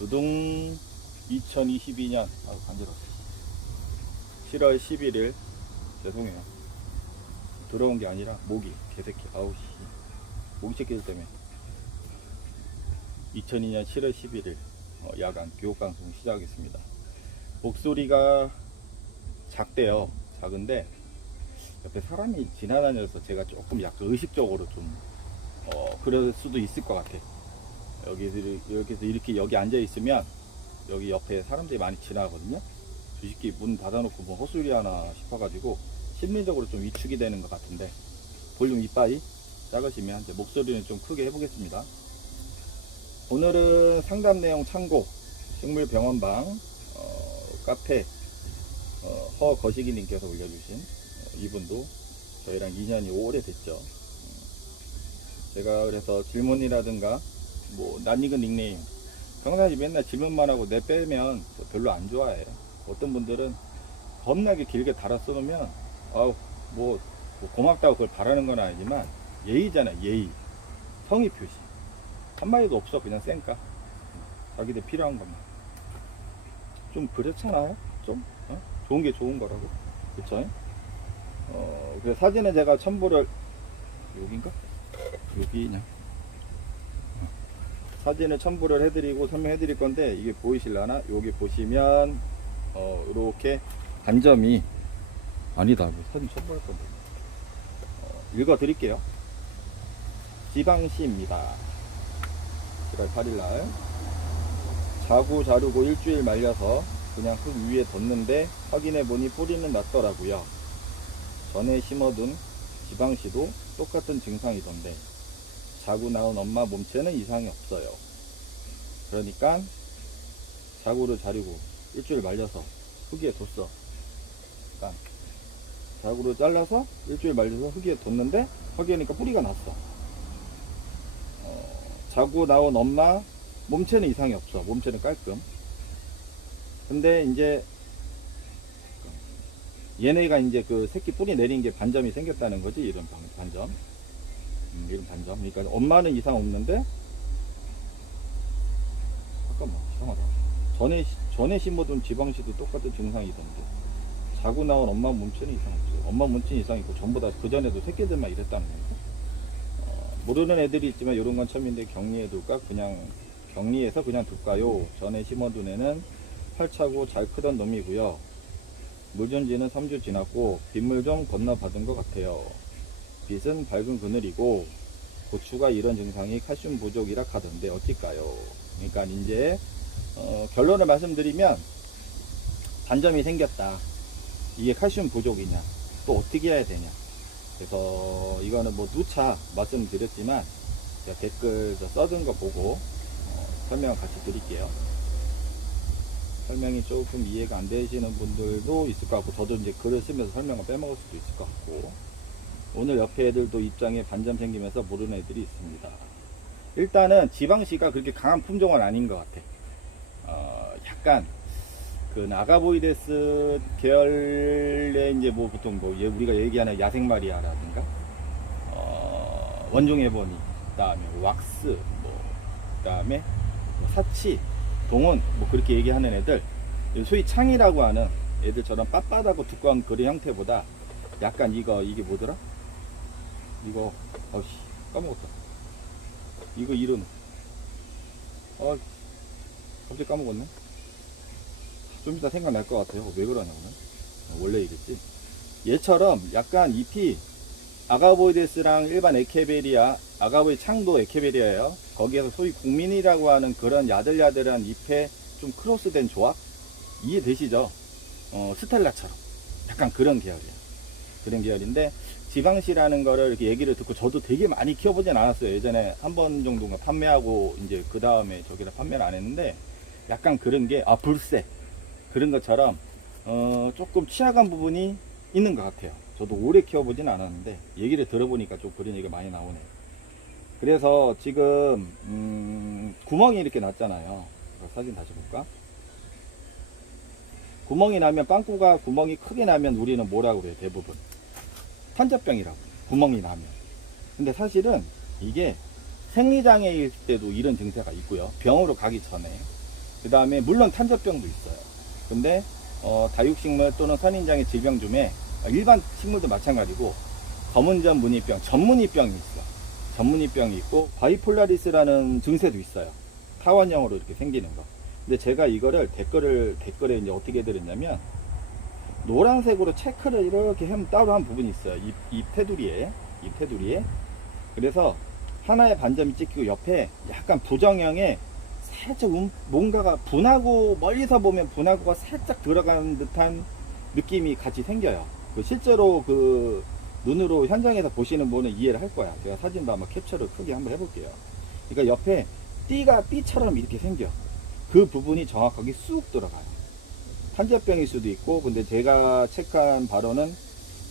두둥 2022년 간지러워 7월 11일 죄송해요. 들어온 게 아니라 모기 개새끼 아우씨 모기 새끼들 때문에 2002년 7월 11일 야간 교육방송 시작하겠습니다. 목소리가 작대요. 작은데 옆에 사람이 지나다녀서 제가 조금 약간 의식적으로 좀 그럴 수도 있을 것 같아. 이렇게 여기 앉아 있으면 여기 옆에 사람들이 많이 지나거든요. 주식기 문 닫아놓고 뭐 헛소리 하나 싶어가지고 심리적으로 좀 위축이 되는 것 같은데 볼륨 이빠이 작으시면 이제 목소리는 좀 크게 해보겠습니다. 오늘은 상담 내용 참고 식물병원방 카페 허거시기님께서 올려주신 이분도 저희랑 인연이 오래됐죠. 제가 그래서 질문이라든가 뭐 낯익은 닉네임 평상시 맨날 질문만 하고 내 빼면 별로 안 좋아해. 어떤 분들은 겁나게 길게 달아 써놓으면 뭐 고맙다고 그걸 바라는 건 아니지만 예의잖아. 예의 성의 표시 한마디도 없어. 그냥 쌩까 자기들 필요한 것만 좀 그렇잖아요. 좀 좋은 게 좋은 거라고. 그쵸? 그래서 사진은 제가 첨부를 여긴가? 여기냐? 사진을 첨부를 해드리고 설명해 드릴 건데 이게 보이실라나? 여기 보시면 이렇게 반점이 아니다. 뭐 사진 첨부할 건데 읽어 드릴게요. 지방시입니다. 7월 8일날 자구 자르고 일주일 말려서 그냥 흙 위에 뒀는데 확인해보니 뿌리는 났더라고요. 전에 심어둔 지방시도 똑같은 증상이던데 자구 나온 엄마 몸체는 이상이 없어요. 그러니까 자구를 자르고 일주일 말려서 흙 위에 뒀어. 그러니까 자구를 잘라서 일주일 말려서 흙 위에 뒀는데 확인하니까 뿌리가 났어. 자구 나온 엄마 몸체는 이상이 없어. 몸체는 깔끔. 근데 이제 얘네가 이제 그 새끼 뿌리 내린 게 반점이 생겼다는 거지. 이런 반점. 이런 반점. 그러니까 엄마는 이상 없는데 잠깐만 이상하다. 전에 심어둔 지방시도 똑같은 증상이던데 자고 나온 엄마 몸체는 이상 없어요. 엄마 몸체는 이상 있고 전부 다 그전에도 새끼들만 이랬다는 거고. 모르는 애들이 있지만 이런 건 처음인데 격리해둘까? 그냥 격리해서 그냥 둘까요? 전에 심어둔 애는 활차고 잘 크던 놈이고요. 물준 지는 3주 지났고 빗물 좀 건너받은 것 같아요. 빛은 밝은 그늘이고 고추가 이런 증상이 칼슘 부족이라 하던데 어쩔까요? 그러니까 이제 결론을 말씀드리면 반점이 생겼다. 이게 칼슘 부족이냐? 또 어떻게 해야 되냐? 그래서 이거는 뭐 누차 말씀드렸지만 제가 댓글 써둔 거 보고 설명 같이 드릴게요. 설명이 조금 이해가 안 되시는 분들도 있을 것 같고 저도 이제 글을 쓰면서 설명을 빼먹을 수도 있을 것 같고 오늘 옆에 애들도 입장에 반점 생기면서 모르는 애들이 있습니다. 일단은 지방시가 그렇게 강한 품종은 아닌 것 같아. 약간 그 아가보이데스 계열의 이제 뭐 보통 뭐 우리가 얘기하는 야생마리아라든가 원종 에보니 그다음에 왁스 뭐 그다음에 사치 동원 뭐 그렇게 얘기하는 애들 소위 창이라고 하는 애들처럼 빳빳하고 두꺼운 그런 형태보다 약간 이게 뭐더라? 이거 어씨 까먹었다. 이거 이름 갑자기 까먹었네. 좀 이따 생각날 것 같아요. 왜 그러냐 오늘. 원래 이랬지. 얘처럼 약간 잎이 아가보이데스랑 일반 에케베리아 아가보이 창도 에케베리아예요. 거기에서 소위 국민이라고 하는 그런 야들야들한 잎에 좀 크로스된 조합 이해되시죠? 스텔라처럼 약간 그런 계열이야. 그런 계열인데 지방시라는 거를 이렇게 얘기를 듣고 저도 되게 많이 키워보진 않았어요. 예전에 한 번 정도가 판매하고 이제 그 다음에 저기를 판매를 안 했는데 약간 그런 게 불새 그런 것처럼 조금 취약한 부분이 있는 것 같아요. 저도 오래 키워보진 않았는데 얘기를 들어보니까 좀 그런 얘기가 많이 나오네요. 그래서 지금 구멍이 이렇게 났잖아요. 사진 다시 볼까? 구멍이 나면 빵꾸가 구멍이 크게 나면 우리는 뭐라고 그래요? 대부분 탄저병이라고 구멍이 나면. 근데 사실은 이게 생리장애일 때도 이런 증세가 있고요. 병으로 가기 전에 그 다음에 물론 탄저병도 있어요. 근데 다육식물 또는 선인장의 질병 중에 일반 식물도 마찬가지고 검은전 무늬병, 전무늬병이 있어. 전무늬병이 있고 바이폴라리스라는 증세도 있어요. 타원형으로 이렇게 생기는 거. 근데 제가 이거를 댓글에 이제 어떻게 드렸냐면 노란색으로 체크를 이렇게 하면 따로 한 부분이 있어요. 이 테두리에. 그래서 하나의 반점이 찍히고 옆에 약간 부정형의 살짝 뭔가가 분화구, 멀리서 보면 분화구가 살짝 들어가는 듯한 느낌이 같이 생겨요. 실제로 그 눈으로 현장에서 보시는 분은 이해를 할 거야. 제가 사진도 한번 캡처를 크게 한번 해볼게요. 그러니까 옆에 띠가 띠처럼 이렇게 생겨. 그 부분이 정확하게 쑥 들어가요. 탄저병일 수도 있고, 근데 제가 체크한 바로는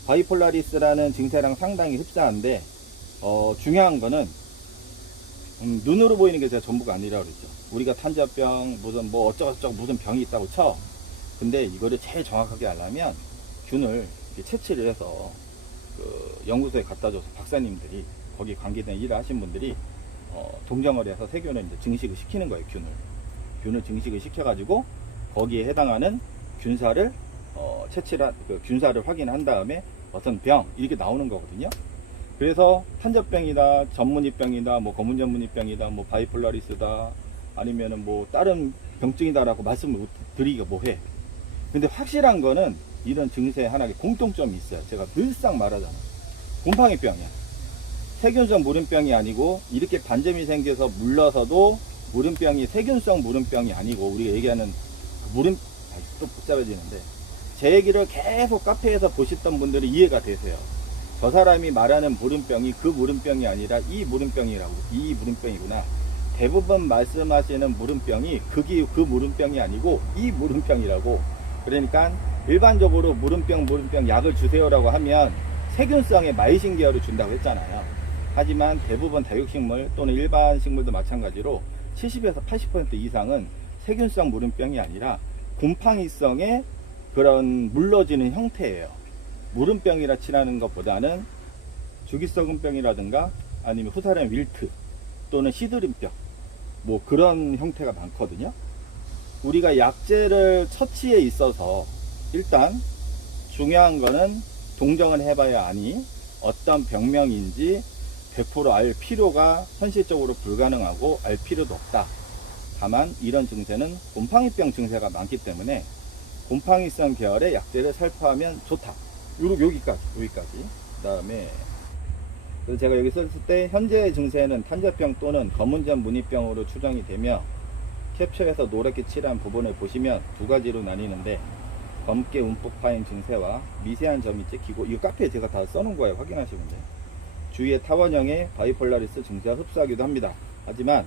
바이폴라리스라는 증세랑 상당히 흡사한데, 중요한 거는 눈으로 보이는 게 제가 전부가 아니라고 그랬죠. 우리가 탄저병 무슨 뭐 어쩌고저쩌고 무슨 병이 있다고 쳐. 근데 이거를 제일 정확하게 하려면 균을 이렇게 채취를 해서 그 연구소에 갖다 줘서 박사님들이 거기 관계된 일을 하신 분들이 동정을 해서 세균을 이제 증식을 시키는 거예요. 균을 증식을 시켜가지고 거기에 해당하는 균사를 채취를 그 균사를 확인한 다음에 어떤 병 이렇게 나오는 거거든요. 그래서 탄저병이다, 전무늬병이다, 뭐 검은 전무늬병이다, 뭐 바이폴라리스다, 아니면은 뭐 다른 병증이다라고 말씀을 드리기가 뭐해. 근데 확실한 거는 이런 증세 하나의 공통점이 있어요. 제가 늘상 말하잖아. 곰팡이병이야. 세균성 물음병이 아니고 이렇게 반점이 생겨서 물러서도 물음병이 세균성 물음병이 아니고 우리가 얘기하는 또 복잡해지는데 제 얘기를 계속 카페에서 보셨던 분들이 이해가 되세요. 저 사람이 말하는 물음병이 그 물음병이 아니라 이 물음병이구나. 대부분 말씀하시는 물음병이 그 물음병이 아니고 이 물음병이라고. 그러니까 일반적으로 물음병 약을 주세요라고 하면 세균성의 마이신 계열을 준다고 했잖아요. 하지만 대부분 다육식물 또는 일반 식물도 마찬가지로 70에서 80% 이상은 세균성 물음병이 아니라 곰팡이성의 그런 물러지는 형태예요. 물음병이라 칠하는 것보다는 주기썩은병이라든가 아니면 후사련 윌트 또는 시드름병 뭐 그런 형태가 많거든요. 우리가 약재를 처치에 있어서 일단 중요한 거는 동정을 해봐야 아니 어떤 병명인지 100% 알 필요가 현실적으로 불가능하고 알 필요도 없다. 다만 이런 증세는 곰팡이병 증세가 많기 때문에 곰팡이성 계열의 약재를 살포하면 좋다. 여기까지. 그 다음에 제가 여기 썼을 때 현재의 증세는 탄저병 또는 검은전 무늬병으로 추정이 되며 캡처에서 노랗게 칠한 부분을 보시면 두 가지로 나뉘는데 검게 움푹 파인 증세와 미세한 점이 찍히고 이거 카페에 제가 다 써놓은 거예요. 확인하시면 돼요. 주위에 타원형의 바이폴라리스 증세와 흡사하기도 합니다. 하지만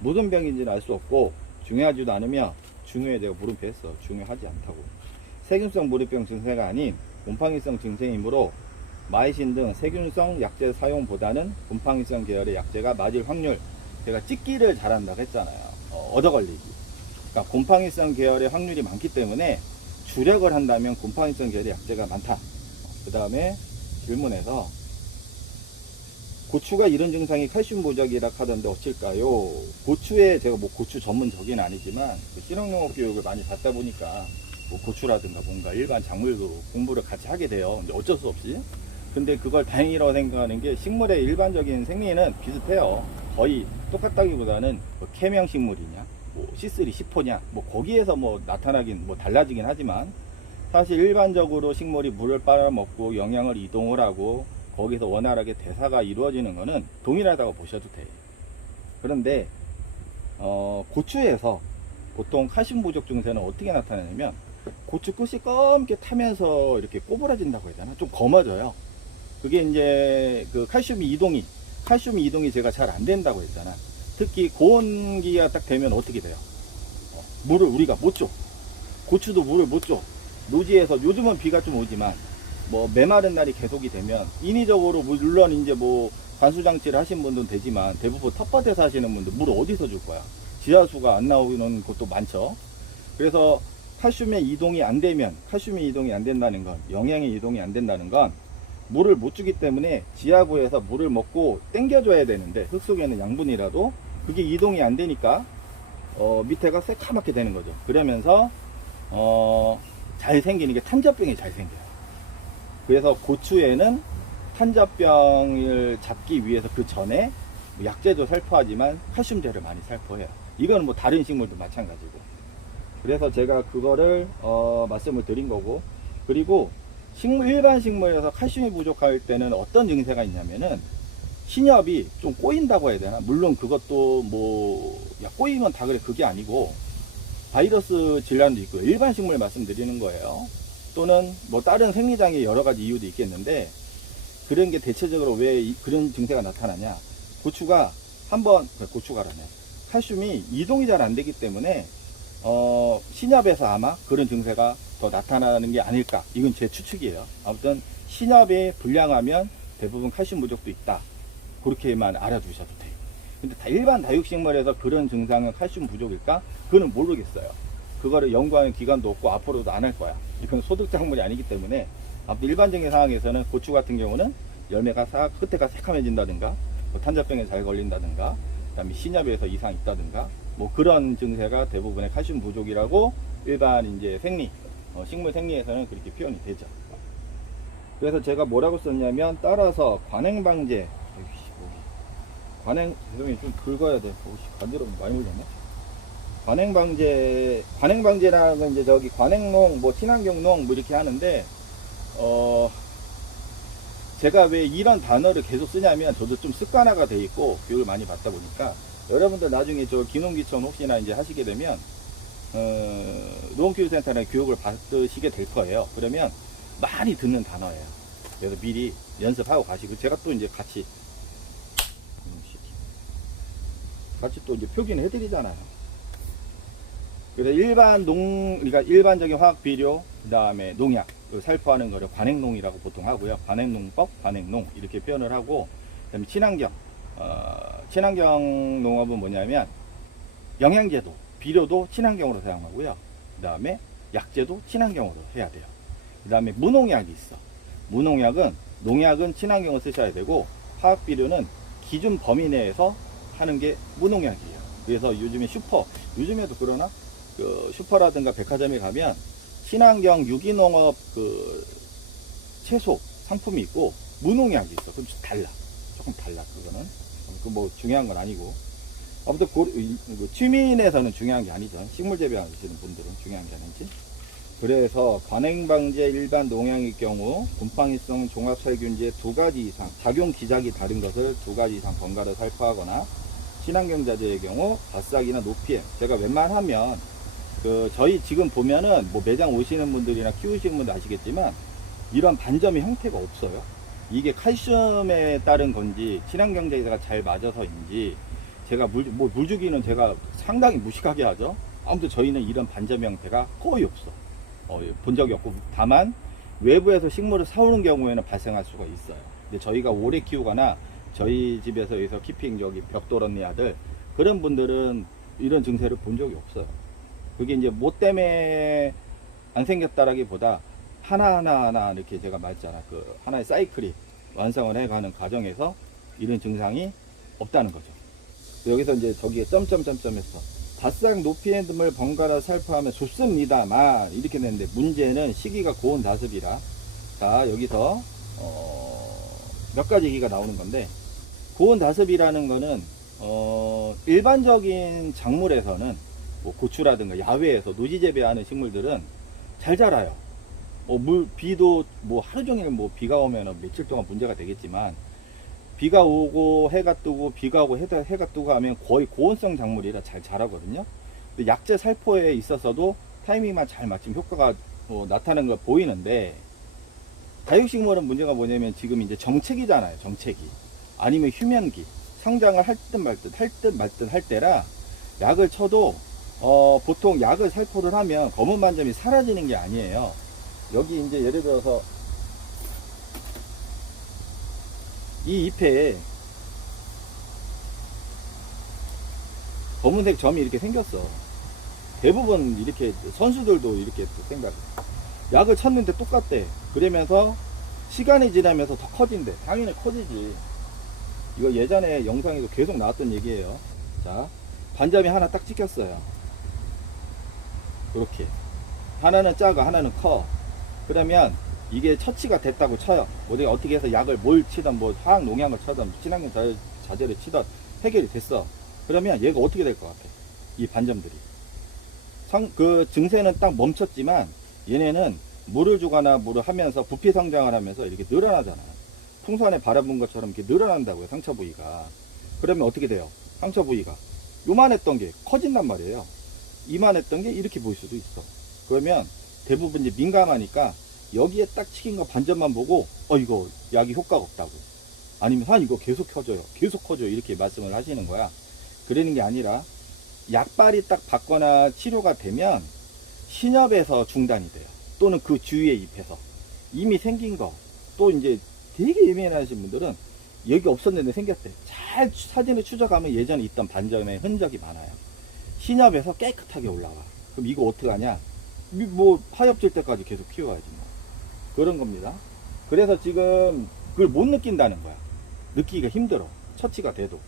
무슨 병인지는 알 수 없고 중요하지도 않으며 중요해 내가 물음표했어. 중요하지 않다고. 세균성 물음병 증세가 아닌 곰팡이성 증세이므로 마이신 등 세균성 약재 사용보다는 곰팡이성 계열의 약재가 맞을 확률 제가 찍기를 잘한다고 했잖아요. 얻어걸리기. 그러니까 곰팡이성 계열의 확률이 많기 때문에 주력을 한다면 곰팡이성 계열의 약재가 많다. 그 다음에 질문에서 고추가 이런 증상이 칼슘 부족이라 하던데 어쩔까요? 고추에 제가 뭐 고추 전문적인 아니지만 그 실용영업 교육을 많이 받다 보니까 뭐 고추라든가 뭔가 일반 작물도 공부를 같이 하게 돼요. 근데 어쩔 수 없이. 근데 그걸 다행이라고 생각하는 게 식물의 일반적인 생리는 비슷해요. 거의 똑같다기보다는 뭐 계명식물이냐, 뭐 C3, C4냐, 뭐 거기에서 뭐 나타나긴 뭐 달라지긴 하지만 사실 일반적으로 식물이 물을 빨아먹고 영양을 이동을 하고 거기서 원활하게 대사가 이루어지는 것은 동일하다고 보셔도 돼요. 그런데 고추에서 보통 칼슘 부족 증세는 어떻게 나타나냐면 고추 끝이 검게 타면서 이렇게 꼬부라진다고 해야 되나? 좀 검어져요. 그게 이제 그 칼슘 이동이 제가 잘 안 된다고 했잖아. 특히 고온기가 딱 되면 어떻게 돼요? 물을 우리가 못 줘. 고추도 물을 못 줘. 노지에서 요즘은 비가 좀 오지만 뭐 메마른 날이 계속이 되면 인위적으로 물론 이제 뭐 관수장치를 하신 분들은 되지만 대부분 텃밭에서 하시는 분들 물을 어디서 줄 거야? 지하수가 안 나오는 곳도 많죠. 그래서 칼슘의 이동이 안 된다는 건 영양의 이동이 안 된다는 건 물을 못 주기 때문에 지하부에서 물을 먹고 땡겨줘야 되는데 흙 속에 있는 양분이라도 그게 이동이 안 되니까 밑에가 새카맣게 되는 거죠. 그러면서 잘 생기는 게 탄저병이 잘 생겨요. 그래서 고추에는 탄저병을 잡기 위해서 그 전에 약재도 살포하지만 칼슘제를 많이 살포해요. 이건 뭐 다른 식물도 마찬가지고. 그래서 제가 그거를 말씀을 드린 거고, 그리고 일반 식물에서 칼슘이 부족할 때는 어떤 증세가 있냐면은 신엽이 좀 꼬인다고 해야 되나? 물론 그것도 뭐 꼬이면 다 그래, 그게 아니고 바이러스 질환도 있고요. 일반 식물 말씀드리는 거예요. 또는 뭐 다른 생리장애 여러 가지 이유도 있겠는데, 그런 게 대체적으로 왜 그런 증세가 나타나냐? 고추가 고추가라네. 칼슘이 이동이 잘 안 되기 때문에 신엽에서 아마 그런 증세가 더 나타나는 게 아닐까. 이건 제 추측이에요. 아무튼 신엽이 불량하면 대부분 칼슘 부족도 있다. 그렇게만 알아두셔도 돼요. 근데 일반 다육식물에서 그런 증상은 칼슘 부족일까? 그거는 모르겠어요. 그거를 연구하는 기관도 없고 앞으로도 안 할 거야. 이건 소득작물이 아니기 때문에. 아무튼 일반적인 상황에서는 고추 같은 경우는 열매가 끝에가 새카매진다든가, 뭐 탄저병에 잘 걸린다든가, 그다음에 신엽에서 이상 있다든가, 뭐 그런 증세가 대부분의 칼슘 부족이라고 일반 이제 식물 생리에서는 그렇게 표현이 되죠. 그래서 제가 뭐라고 썼냐면, 따라서 관행방제, 죄송해요, 좀 긁어야 돼. 반대로 많이 올렸네. 관행방제라는 건 이제 저기 관행농, 뭐 친환경농 뭐 이렇게 하는데, 제가 왜 이런 단어를 계속 쓰냐면, 저도 좀 습관화가 돼 있고 교육을 많이 받다 보니까, 여러분들 나중에 저 기농기촌 혹시나 이제 하시게 되면 농업기술센터나 교육을 받으시게 될 거예요. 그러면 많이 듣는 단어예요. 그래서 미리 연습하고 가시고, 제가 또 이제 같이 또 이제 표기는 해드리잖아요. 그래서 그러니까 일반적인 화학 비료, 그 다음에 농약 살포하는 거를 관행농이라고 보통 하고요. 관행농법, 관행농 이렇게 표현을 하고, 그다음에 친환경 농업은 뭐냐면 영양제도, 비료도 친환경으로 사용하고요. 그 다음에 약제도 친환경으로 해야 돼요. 그 다음에 무농약이 있어. 농약은 친환경을 쓰셔야 되고, 화학 비료는 기준 범위 내에서 하는 게 무농약이에요. 그래서 요즘에도 그러나? 슈퍼라든가 백화점에 가면 친환경 유기농업 채소 상품이 있고 무농약이 있어. 그럼 조금 달라. 그거는 뭐 중요한 건 아니고, 아무튼 취미인에서는 중요한 게 아니죠. 식물 재배하시는 분들은 중요한 게 아니지. 그래서 관행방제 일반 농약의 경우 곰팡이성 종합살균제 2가지 이상, 작용 기작이 다른 것을 2가지 이상 번갈아 살포하거나, 친환경 자재의 경우 바싹이나 노피엠, 제가 웬만하면 저희 지금 보면은 뭐 매장 오시는 분들이나 키우시는 분들 아시겠지만 이런 반점의 형태가 없어요. 이게 칼슘에 따른 건지 친환경 자재가 잘 맞아서인지, 제가 물주기는 제가 상당히 무식하게 하죠. 아무튼 저희는 이런 반점 형태가 거의 없어. 본 적이 없고, 다만 외부에서 식물을 사오는 경우에는 발생할 수가 있어요. 근데 저희가 오래 키우거나 저희 집에서 키핑 벽돌 언니아들 그런 분들은 이런 증세를 본 적이 없어요. 그게 이제 뭐 때문에 안 생겼다라기보다 하나하나 이렇게 제가 말했잖아. 하나의 사이클이 완성을 해가는 과정에서 이런 증상이 없다는 거죠. 여기서 이제 저기에 점점점점해서 바싹 노피엠을 번갈아 살포하면 좋습니다만 이렇게 되는데, 문제는 시기가 고온 다습이라. 자, 여기서 몇 가지 얘기가 나오는 건데, 고온 다습이라는 거는 일반적인 작물에서는 뭐 고추라든가 야외에서 노지 재배하는 식물들은 잘 자라요. 비도 뭐 하루 종일 비가 오면 며칠 동안 문제가 되겠지만, 비가 오고 해가 뜨고 비가 오고 해가 뜨고 하면 거의 고온성 작물이라 잘 자라거든요. 근데 약재 살포에 있어서도 타이밍만 잘 맞추면 효과가 나타나는 걸 보이는데, 다육식물은 문제가 뭐냐면 지금 이제 정체기잖아요. 정체기 아니면 휴면기, 성장을 할 듯 말 듯 할 때라 약을 쳐도 보통 약을 살포를 하면 검은 반점이 사라지는 게 아니에요. 여기 이제 예를 들어서 이 잎에 검은색 점이 이렇게 생겼어. 대부분 이렇게 선수들도 이렇게 생각해. 약을 쳤는데 똑같대. 그러면서 시간이 지나면서 더 커진대. 당연히 커지지. 이거 예전에 영상에도 계속 나왔던 얘기예요. 자, 반점이 하나 딱 찍혔어요. 이렇게 하나는 작아 하나는 커. 그러면 이게 처치가 됐다고 쳐요. 우리가 어떻게 해서 약을 뭘 치든 뭐 화학 농약을 쳐든 친환경 자재를 치든 해결이 됐어. 그러면 얘가 어떻게 될 것 같아? 이 반점들이 그 증세는 딱 멈췄지만 얘네는 물을 주거나 물을 하면서 부피 성장을 하면서 이렇게 늘어나잖아요. 풍선에 바라본 것처럼 이렇게 늘어난다고요, 상처 부위가. 그러면 어떻게 돼요? 상처 부위가 요만했던 게 커진단 말이에요. 이만했던 게 이렇게 보일 수도 있어. 그러면 대부분 이제 민감하니까 여기에 딱 치킨 거 반점만 보고 이거 약이 효과가 없다고, 아니면 이거 계속 커져요, 계속 커져요, 이렇게 말씀을 하시는 거야. 그러는 게 아니라 약발이 딱 받거나 치료가 되면 신엽에서 중단이 돼요. 또는 그 주위에 잎에서 이미 생긴 거, 또 이제 되게 예민하신 분들은 여기 없었는데 생겼대. 잘 사진을 추적하면 예전에 있던 반점의 흔적이 많아요. 신엽에서 깨끗하게 올라와. 그럼 이거 어떡하냐? 뭐 파엽질 때까지 계속 키워야지 뭐. 그런 겁니다. 그래서 지금 그걸 못 느낀다는 거야. 느끼기가 힘들어, 처치가 돼도.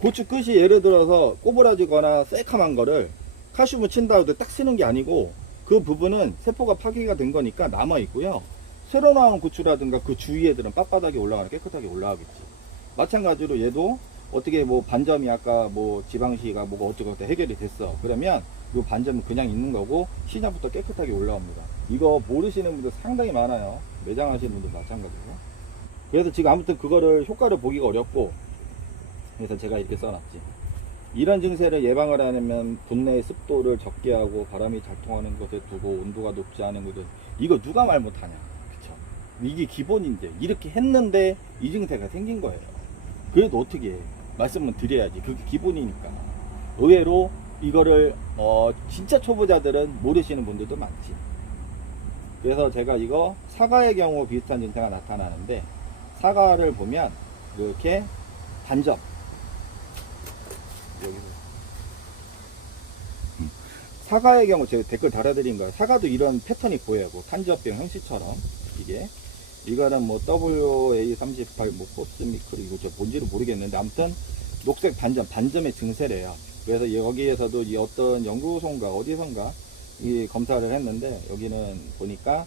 고추 끝이 예를 들어서 꼬부라지거나 새카만 거를 칼슘을 친다 해도 딱 쓰는 게 아니고, 그 부분은 세포가 파괴가 된 거니까 남아 있고요. 새로 나온 고추라든가 그 주위 애들은 빳빳하게 올라가는, 깨끗하게 올라가겠지. 마찬가지로 얘도 어떻게 뭐 반점이 아까 뭐 지방시가 뭐가 어쩌고 해결이 됐어. 그러면 이 반점은 그냥 있는 거고 신엽부터 깨끗하게 올라옵니다. 이거 모르시는 분들 상당히 많아요. 매장 하시는 분들 마찬가지로. 그래서 지금 아무튼 그거를 효과를 보기가 어렵고, 그래서 제가 이렇게 써놨지. 이런 증세를 예방을 하려면 분내의 습도를 적게 하고 바람이 잘 통하는 곳에 두고 온도가 높지 않은 곳에, 이거 누가 말 못하냐, 그쵸? 이게 기본인데 이렇게 했는데 이 증세가 생긴 거예요. 그래도 어떻게 해? 말씀은 드려야지. 그게 기본이니까. 의외로 이거를 진짜 초보자들은 모르시는 분들도 많지. 그래서 제가 이거 사과의 경우 비슷한 증세가 나타나는데, 사과를 보면 이렇게 반점, 여기서 사과의 경우 제가 댓글 달아드린 거예요. 사과도 이런 패턴이 보여요. 뭐 탄저병 형식처럼. 이거는 뭐 WA38 뭐 포스미클, 이거 저 뭔지를 모르겠는데 아무튼 녹색 반점의 증세래요. 그래서 여기에서도 이 어떤 연구소인가 어디선가 이 검사를 했는데, 여기는 보니까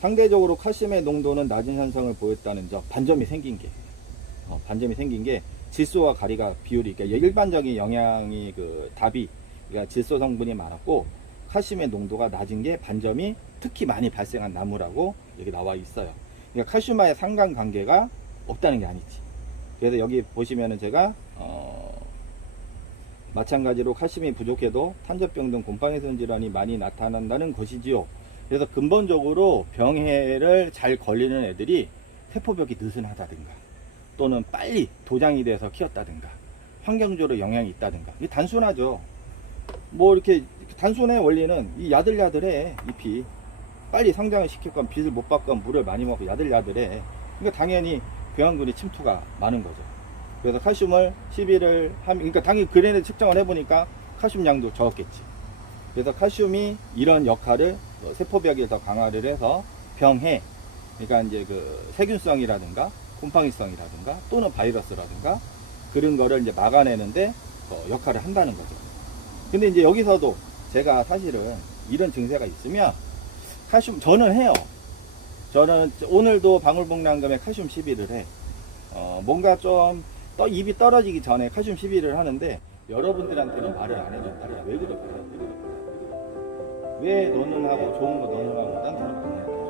상대적으로 칼슘의 농도는 낮은 현상을 보였다는 점. 반점이 생긴 게 질소와 가리가 비율이, 그러니까 일반적인 영양이 그 답이, 그러니까 질소 성분이 많았고 칼슘의 농도가 낮은 게 반점이 특히 많이 발생한 나무라고 여기 나와 있어요. 그러니까 칼슘과의 상관관계가 없다는 게 아니지. 그래서 여기 보시면은 제가 마찬가지로 칼슘이 부족해도 탄저병 등 곰팡이성 질환이 많이 나타난다는 것이지요. 그래서 근본적으로 병해를 잘 걸리는 애들이 세포벽이 느슨하다든가, 또는 빨리 도장이 돼서 키웠다든가, 환경적으로 영향이 있다든가. 이게 단순하죠. 뭐 이렇게 단순해. 원리는 이 야들야들해. 잎이 빨리 성장을 시켰건 빛을 못 받건 물을 많이 먹고 야들야들해. 그러니까 당연히 배양균이 침투가 많은 거죠. 그래서 칼슘을 11을 하면, 그러니까 당연히 그랜을 측정을 해보니까 칼슘 양도 적었겠지. 그래서 칼슘이 이런 역할을 세포벽에 더 강화를 해서 병해, 그러니까 이제 그 세균성이라든가 곰팡이성이라든가 또는 바이러스라든가 그런 거를 이제 막아내는데 역할을 한다는 거죠. 근데 이제 여기서도 제가 사실은 이런 증세가 있으면 칼슘, 저는 해요. 저는 오늘도 방울복랑금에 칼슘 11을 해. 뭔가 좀 입이 떨어지기 전에 칼슘 11을 하는데, 여러분들한테는 말을 안 해준다. 왜 그럴까요? 왜 너는 하고 좋은 거 너는 하고 딴 사람 안 해?